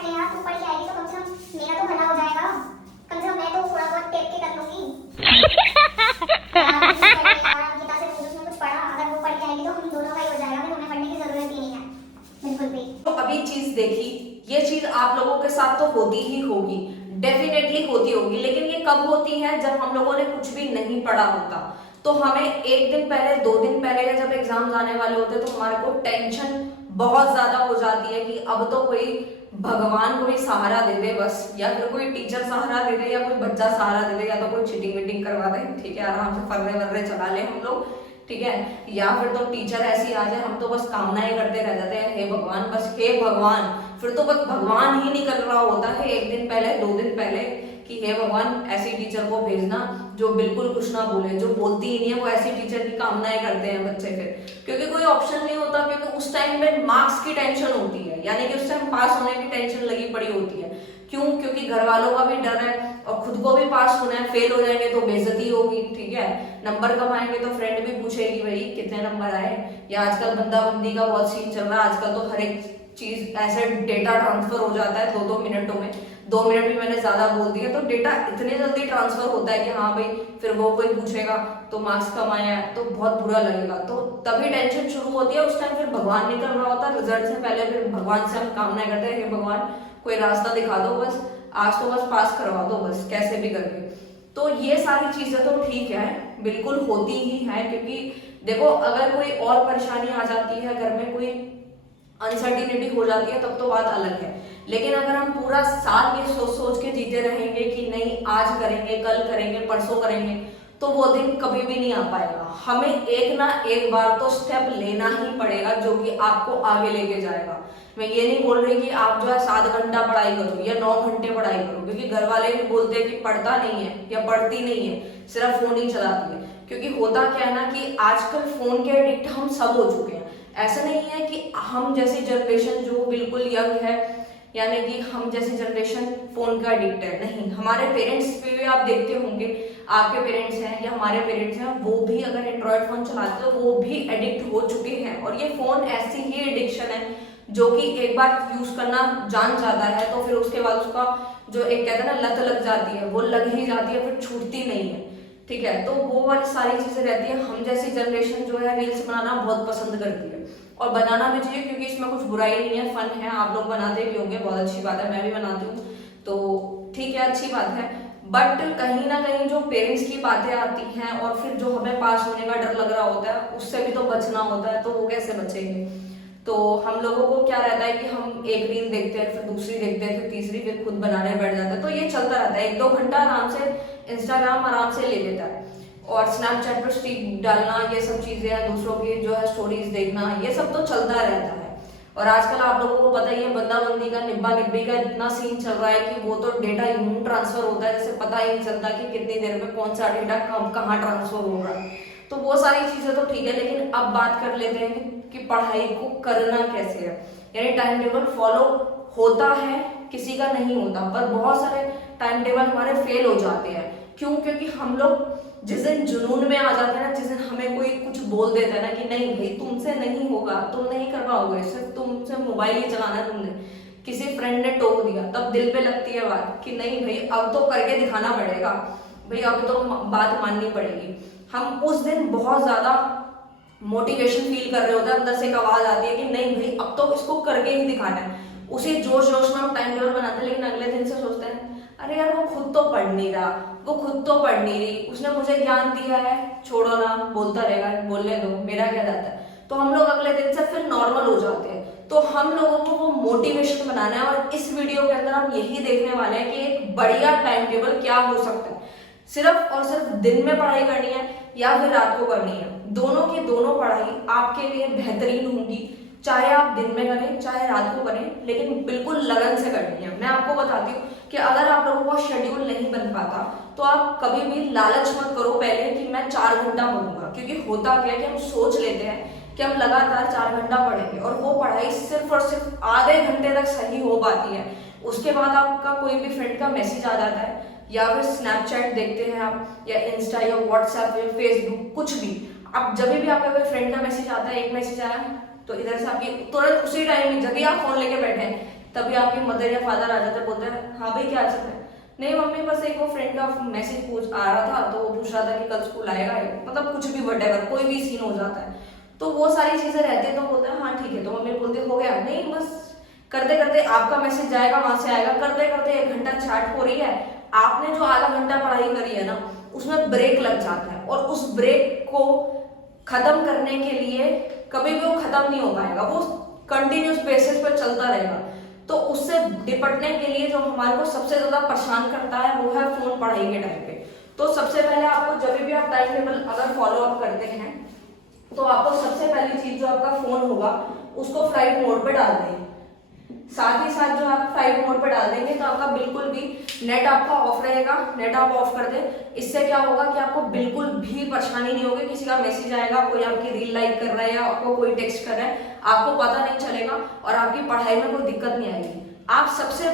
पढ़ ले यार, तू पढ़ के आएगी तो कम से कम मेरा तो भला हो जाएगा, कम से कम मैं तो थोड़ा बहुत टेप के कर लूंगी। यार अंकिता से पूछ, उसने कुछ पढ़ा, अगर वो पढ़ के आएगी तो हम दोनों का ही हो जाएगा, फिर हमें पढ़ने की जरूरत ही नहीं है बिल्कुल भी। तो अभी चीज देखी, ये चीज आप लोगों के साथ तो होती ही होगी, डेफिनेटली होती होगी, लेकिन ये कब होती है? जब हम लोगों ने कुछ भी नहीं पढ़ा होता। तो हमें एक दिन पहले, 2 दिन पहले, या जब एग्जाम आने वाले होते हैं तो हमारे को टेंशन बहुत ज्यादा हो जाती है कि अब तो कोई भगवान कोई सहारा दे दे बस, या फिर कोई टीचर सहारा दे दे, या कोई बच्चा सहारा दे दे, या तो कोई चीटिंग वीटिंग करवा दे, ठीक है, आराम से फर्रे वर्रे चला ले हम लोग, ठीक है, या फिर तो टीचर ऐसी आ जाए, हम तो बस कामनाएं करते रह जाते हैं, हे भगवान, बस हे भगवान। फिर तो बस भगवान ही निकल रहा होता है एक दिन पहले, 2 दिन पहले, कि हे भगवान ऐसी टीचर को भेजना जो बिल्कुल कुछ ना बोले, जो बोलती ही नहीं है, वो ऐसी टीचर की कामनाएं करते हैं बच्चे फिर, क्योंकि कोई ऑप्शन नहीं होता, क्योंकि उस टाइम में मार्क्स की टेंशन होती है, यानी कि उस टाइम पास होने की टेंशन लगी पड़ी होती है। क्यों? क्योंकि घर वालों का भी डर है और खुद को भी पास होना है, फेल हो जाएंगे तो बेइज्जती होगी, ठीक है, नंबर कम आएंगे तो फ्रेंड भी पूछेगी भाई कितने नंबर आए, या आजकल बंदाबंदी का बहुत सीन चल रहा है, आजकल तो हर एक चीज ऐसे डेटा ट्रांसफर हो जाता है 2-2 मिनटों में, 2 मिनट भी मैंने ज्यादा बोल दिया, तो डेटा इतने जल्दी ट्रांसफर होता है कि हाँ भाई, फिर वो कोई पूछेगा तो मार्क्स कम आया है तो बहुत बुरा लगेगा, तो तभी टेंशन शुरू होती है उस टाइम। फिर भगवान निकल रहा होता है रिजल्ट से पहले, फिर भगवान से हम कामनाएं करते हैं, हे भगवान कोई रास्ता दिखा दो, बस आज तो बस पास करवा दो, बस कैसे भी करके। तो ये सारी चीजें तो ठीक है, बिल्कुल होती ही है, क्योंकि देखो अगर कोई और परेशानी आ जाती है घर में, कोई अनसर्टिनिटी हो जाती है, तब तो बात अलग है, लेकिन अगर हम पूरा साल ये सोच सोच के जीते रहेंगे कि नहीं आज करेंगे, कल करेंगे, परसों करेंगे, तो वो दिन कभी भी नहीं आ पाएगा। हमें एक ना एक बार तो स्टेप लेना ही पड़ेगा जो कि आपको आगे लेके जाएगा। मैं ये नहीं बोल रही कि आप जो है 7 घंटा पढ़ाई करो या 9 घंटे पढ़ाई करो, क्योंकि घर वाले भी बोलते हैं कि पढ़ता नहीं है या पढ़ती नहीं है, सिर्फ फोन ही चलाती है, क्योंकि होता क्या है ना कि आजकल फोन के एडिक्ट हम सब हो चुके हैं। ऐसा नहीं है कि हम जैसी जनरेशन जो बिल्कुल यंग है, यानी कि हम जैसी जनरेशन फोन का एडिक्ट है, नहीं, हमारे पेरेंट्स पे भी आप देखते होंगे, आपके पेरेंट्स हैं या हमारे पेरेंट्स हैं, वो भी अगर एंड्रॉयड फोन चलाते हैं तो वो भी एडिक्ट हो चुके हैं। और ये फोन ऐसी ही एडिक्शन है जो कि एक बार यूज करना जान जाता है तो फिर उसके बाद उसका जो एक कहते हैं ना लत लग जाती है, वो लग ही जाती है, फिर छूटती नहीं है, ठीक है। तो वो वाली सारी चीजें रहती है। हम जैसी जनरेशन जो है रील्स बनाना बहुत पसंद करती है, और बनाना भी चाहिए, क्योंकि इसमें कुछ बुराई नहीं है, फन है, आप लोग बनाते भी होंगे, बहुत अच्छी बात है, मैं भी बनाती हूँ, तो ठीक है, अच्छी बात है। बट कहीं ना कहीं जो पेरेंट्स की बातें आती हैं और फिर जो हमें पास होने का डर लग रहा होता है, उससे भी तो बचना होता है, तो वो कैसे बचेंगे? तो हम लोगों को क्या रहता है कि हम एक रील देखते हैं, फिर दूसरी देखते हैं, फिर तीसरी, फिर खुद बनाने बैठ जाते हैं, तो ये चलता रहता है। 1-2 घंटा आराम से इंस्टाग्राम आराम से ले लेता है, और स्नैपचैट पर स्ट्रीक डालना, ये सब चीजें, दूसरों की जो है स्टोरीज देखना, ये सब तो चलता रहता है। और आजकल आप लोगों को पता ही है, बंदाबंदी का, निब्बा निब्बी का इतना सीन चल रहा है कि वो तो डेटा यूं ट्रांसफर होता है जैसे पता ही नहीं चलता कि कितनी देर में कौन सा डेटा कब कहाँ ट्रांसफर होगा। तो वो सारी चीजें तो ठीक है, लेकिन अब बात कर लेते हैं कि पढ़ाई को करना कैसे है। यानी टाइम टेबल फॉलो होता है, किसी का नहीं होता, पर बहुत सारे टाइम टेबल हमारे फेल हो जाते हैं। क्यों? क्योंकि हम लोग जिस दिन जुनून में आ जाते हैं ना, जिस दिन हमें कोई कुछ बोल देता है ना कि नहीं भाई तुमसे नहीं होगा, तुम नहीं कर पाओगे, सिर्फ तुमसे मोबाइल ही चलाना है, तुमने किसी फ्रेंड ने टोक दिया, तब दिल पे लगती है बात कि नहीं भाई अब तो करके दिखाना पड़ेगा, भाई अब तो बात माननी पड़ेगी। हम उस दिन बहुत ज्यादा मोटिवेशन फील कर रहे होते हैं, अंदर से एक आवाज आती है कि नहीं भाई अब तो इसको करके ही दिखाना है। उसी जोश जोश में हम टाइम टेबल बनाते हैं, लेकिन अगले दिन से सोचते हैं अरे यार वो खुद तो पढ़ नहीं रहा, वो खुद तो पढ़ नहीं रही, उसने मुझे ज्ञान दिया है, छोड़ो ना, बोलता रहेगा, बोलने दो, मेरा क्या जाता है। तो हम लोग अगले दिन से फिर नॉर्मल हो जाते हैं। तो हम लोगों को वो मोटिवेशन बनाना है, और इस वीडियो के अंदर हम यही देखने वाले हैं कि एक बढ़िया टाइम टेबल क्या हो सकता है। सिर्फ और सिर्फ दिन में पढ़ाई करनी है या फिर रात को करनी है, दोनों की दोनों पढ़ाई आपके लिए बेहतरीन होंगी, चाहे आप दिन में करें चाहे रात को करें, लेकिन बिल्कुल लगन से करनी है। मैं आपको बताती हूँ कि अगर आप लोगों का शेड्यूल नहीं बन पाता तो आप कभी भी लालच मत करो पहले कि मैं 4 घंटा पढ़ूंगा, क्योंकि होता क्या है कि हम सोच लेते हैं कि हम लगातार 4 घंटा पढ़ेंगे, और वो पढ़ाई सिर्फ और सिर्फ आधे घंटे तक सही हो पाती है। उसके बाद आपका कोई भी फ्रेंड का मैसेज आ जाता है, या फिर स्नैपचैट देखते हैं आप, या इंस्टा या व्हाट्सएप या फेसबुक, कुछ भी। अब जब भी आपका कोई फ्रेंड का मैसेज आता है, एक मैसेज आया तो इधर से आपकी तुरंत उसी टाइम जब भी आप फोन लेके बैठे हैं तभी आपकी मदर या फादर आ जाते हैं, बोलते हैं हाँ भाई क्या चल रहा है, नहीं मम्मी बस एक वो फ्रेंड का मैसेज पूछ आ रहा था, तो वो पूछ रहा था कि कल स्कूल आएगा, मतलब कुछ भी वटेवर कोई भी सीन हो जाता है, तो वो सारी चीजें रहती है, तो बोलते हैं हाँ ठीक है, तो मम्मी बोलते हो गया, नहीं बस करते करते आपका मैसेज जाएगा, वहां से आएगा, करते करते 1 घंटा चैट हो रही है, आपने जो आधा घंटा पढ़ाई करी है ना उसमें ब्रेक लग जाता है, और उस ब्रेक को खत्म करने के लिए कभी भी वो खत्म नहीं हो पाएगा, वो कंटिन्यूस बेसिस पर चलता रहेगा। तो उससे निपटने के लिए जो हमारे को सबसे ज्यादा परेशान करता है वो है फोन पढ़ाई के टाइम पे। तो सबसे पहले आपको जब भी आप टाइम टेबल अगर फॉलो अप करते हैं तो आपको सबसे पहली चीज जो आपका फोन होगा उसको फ्लाइट मोड पे डाल दें। साथ ही साथ जो आप फ्लाइट मोड पे डाल देंगे तो आपका बिल्कुल भी नेट आपका ऑफ रहेगा, नेट आप ऑफ कर दें। इससे क्या होगा कि आपको बिल्कुल भी परेशानी नहीं होगी, किसी का मैसेज आएगा, कोई आपकी रील लाइक कर रहा है या आपको कोई टेक्स्ट कर रहा है, आपको पता नहीं चलेगा और आपकी पढ़ाई में कोई दिक्कत नहीं आएगी। आप सबसे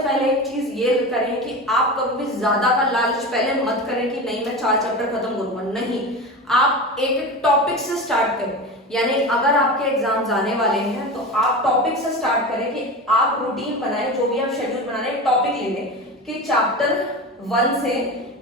पहले एक चीज ये करें कि आप कभी भी ज्यादा का लालच पहले मत करें कि नहीं मैं 4 चैप्टर खत्म करूंगा, नहीं, आप एक एक टॉपिक से स्टार्ट करें। यानी अगर आपके एग्जाम आने वाले हैं तो आप टॉपिक से स्टार्ट करें कि आप रूटीन बनाएं, जो भी आप शेड्यूल बना रहे हैं टॉपिक ले लें कि चैप्टर 1 से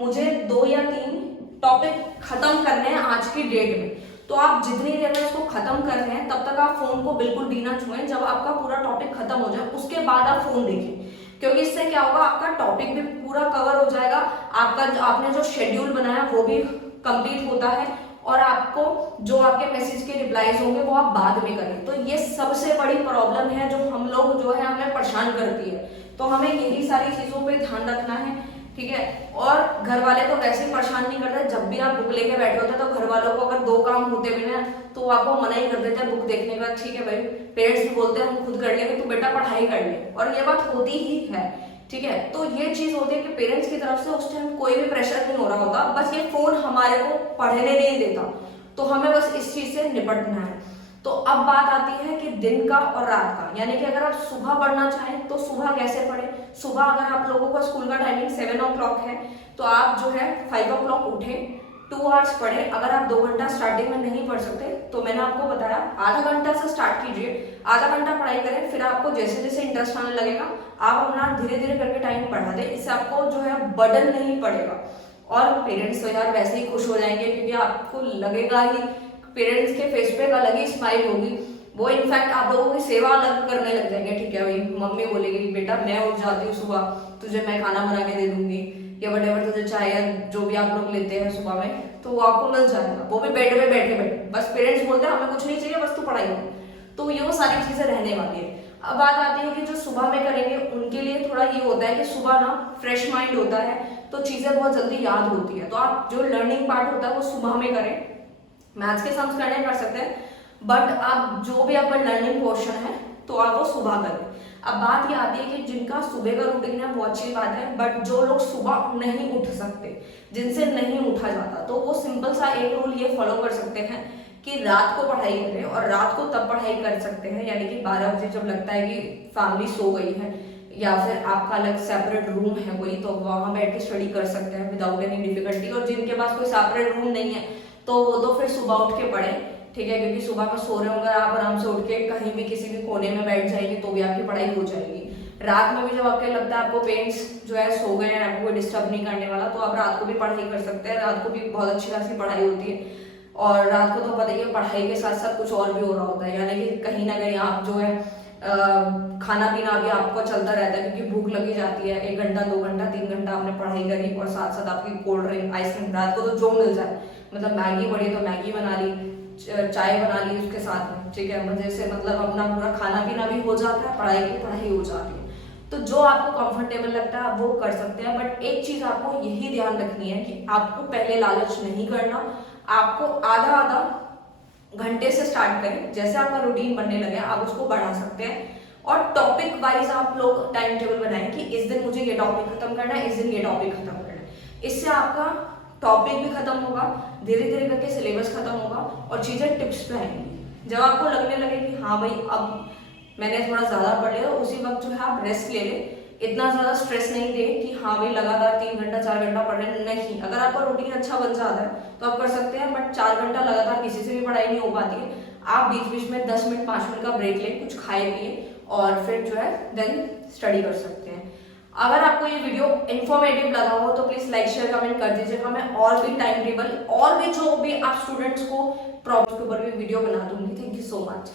मुझे 2 या 3 टॉपिक खत्म करने हैं आज की डेट में। तो आप जितनी देर में इसको खत्म कर रहे हैं तब तक आप फोन को बिल्कुल भी ना छुएं। जब आपका पूरा टॉपिक खत्म हो जाए उसके बाद आप फोन देखें, क्योंकि इससे क्या होगा आपका टॉपिक भी पूरा कवर हो जाएगा, आपका आपने जो शेड्यूल बनाया वो भी कंप्लीट होता है और आपको जो आपके मैसेज के रिप्लाईज होंगे वो आप बाद में करें। तो ये सबसे बड़ी प्रॉब्लम है जो हम लोग जो है हमें परेशान करती है। तो हमें यही सारी चीजों पे ध्यान रखना है, ठीक है। और घर वाले तो वैसे ही परेशान नहीं करते, जब भी आप बुक लेके बैठे होते तो घर वालों को अगर 2 काम होते भी ना तो आपको मना ही कर देते हैं बुक देखने का, ठीक है भाई, पेरेंट्स भी बोलते हैं हम खुद कर लेंगे, तू बेटा पढ़ाई कर ले, और ये बात होती ही है, ठीक है। तो ये चीज होती है कि पेरेंट्स की तरफ से उस टाइम कोई भी प्रेशर नहीं हो रहा होता, बस ये फोन हमारे को पढ़ने नहीं देता, तो हमें बस इस चीज से निपटना है। तो अब बात आती है कि दिन का और रात का, यानी कि अगर आप सुबह पढ़ना चाहें तो सुबह कैसे पढ़ें। सुबह अगर आप लोगों का स्कूल का टाइमिंग 7 o'clock है तो आप जो है 5 o'clock उठें, 2 hours पढ़ें। अगर आप 2 घंटा स्टार्टिंग में नहीं पढ़ सकते तो मैंने आपको बताया आधा घंटा से स्टार्ट कीजिए, आधा घंटा पढ़ाई करें, फिर आपको जैसे जैसे इंटरेस्ट आने लगेगा आप अपना धीरे धीरे करके टाइम बढ़ा दें, इससे आपको जो है बर्डन नहीं पड़ेगा। और पेरेंट्स तो यार वैसे ही खुश हो जाएंगे, क्योंकि आपको लगेगा ही, पेरेंट्स के फेस पे अलग ही स्माइल होगी, वो इनफैक्ट आप लोगों की सेवा अलग करने लग जाएंगे, ठीक है भाई। मम्मी बोलेगी बेटा मैं उठ जाती हूँ सुबह, तुझे मैं खाना बना के दे दूंगी, या वटेवर तुझे चाय या जो भी आप लोग लेते हैं सुबह में तो वो आपको मिल जाएगा, वो भी बेड पे बैठ के बस पेरेंट्स बोलते हैं हमें कुछ नहीं चाहिए बस तू पढ़ाई कर। तो ये वो सारी चीजें रहने वाली है। अब बात आती है कि जो सुबह में करेंगे उनके लिए थोड़ा ये होता है कि सुबह ना फ्रेश माइंड होता है तो चीजें बहुत जल्दी याद होती है, तो आप जो लर्निंग पार्ट होता है वो सुबह में करें। मैथ्स के सम्स करने कर सकते हैं, बट आप जो भी आपका लर्निंग पोर्शन है तो आप वो सुबह करें। अब बात ये आती है कि जिनका सुबह का रूटीन है वो अच्छी बात है, बट जो लोग सुबह नहीं उठ सकते, जिनसे नहीं उठा जाता, तो वो सिंपल सा एक रूल ये फॉलो कर सकते हैं कि रात को पढ़ाई करें, और रात को तब पढ़ाई कर सकते हैं यानी कि 12 बजे जब लगता है कि फैमिली सो गई है या फिर आपका अलग सेपरेट रूम है कोई, तो वहां बैठ के स्टडी कर सकते हैं विदाउट एनी डिफिकल्टी। और जिनके पास कोई सेपरेट रूम नहीं है तो वो तो फिर सुबह उठ के पढ़े, ठीक है, क्योंकि सुबह में सो रहे होंगे आप आराम से उठ के कहीं भी किसी भी कोने में बैठ जाएंगे तो भी आपकी पढ़ाई हो जाएगी। रात में भी जब आपको लगता है आपको पेरेंट्स जो है सो गए हैं, आपको कोई डिस्टर्ब नहीं करने वाला, तो आप रात को भी पढ़ाई कर सकते हैं। रात को भी बहुत अच्छी खासी पढ़ाई होती है, और रात को तो पता ही है पढ़ाई के साथ साथ कुछ और भी हो रहा होता है, यानी कि कहीं ना कहीं आप जो है खाना पीना भी आपको चलता रहता है, क्योंकि भूख लगी जाती है। 1 घंटा 2 घंटा 3 घंटा आपने पढ़ाई करी और साथ साथ आपकी कोल्ड ड्रिंक आइसक्रीम, रात को तो जो मिल जाए, मतलब मैगी पड़ी तो मैगी बना ली, चाय बना ली उसके साथ में, ठीक है, मजे से मतलब अपना पूरा खाना पीना भी हो जाता है, पढ़ाई की पढ़ाई हो जाती है। तो जो आपको कंफर्टेबल लगता है आप वो कर सकते हैं, बट एक चीज आपको यही ध्यान रखनी है कि आपको पहले लालच नहीं करना। आपको आधा आधा घंटे से स्टार्ट करें, जैसे आपका रूटीन बनने लगे आप उसको बढ़ा सकते हैं। और टॉपिक वाइज आप लोग टाइम टेबल बनाएं कि इस दिन मुझे ये टॉपिक खत्म करना है, इस दिन ये टॉपिक खत्म करना है। इससे आपका टॉपिक भी खत्म होगा, धीरे धीरे करके सिलेबस खत्म होगा और चीजें टिप्स पे आएंगी। जब आपको लगने लगे कि हाँ भाई अब मैंने थोड़ा ज्यादा पढ़ लिया, उसी वक्त जो है आप रेस्ट ले लें। इतना ज्यादा स्ट्रेस नहीं दे कि हाँ भाई लगातार 3 घंटा 4 घंटा पढ़ रहे, नहीं। अगर आपका रूटीन अच्छा बन जाता है तो आप कर सकते हैं, बट 4 घंटा लगातार किसी से भी पढ़ाई नहीं हो पाती है। आप बीच बीच में 10 मिनट 5 मिनट का ब्रेक लें, कुछ खाए पिए और फिर जो है देन स्टडी कर सकते हैं। अगर आपको ये वीडियो इन्फॉर्मेटिव लगा हो तो प्लीज लाइक शेयर कमेंट कर दीजिएगा। मैं और भी टाइम टेबल और भी जो भी आप स्टूडेंट्स को प्रॉब्लम के ऊपर भी वीडियो बना दूंगी। Thank you so much.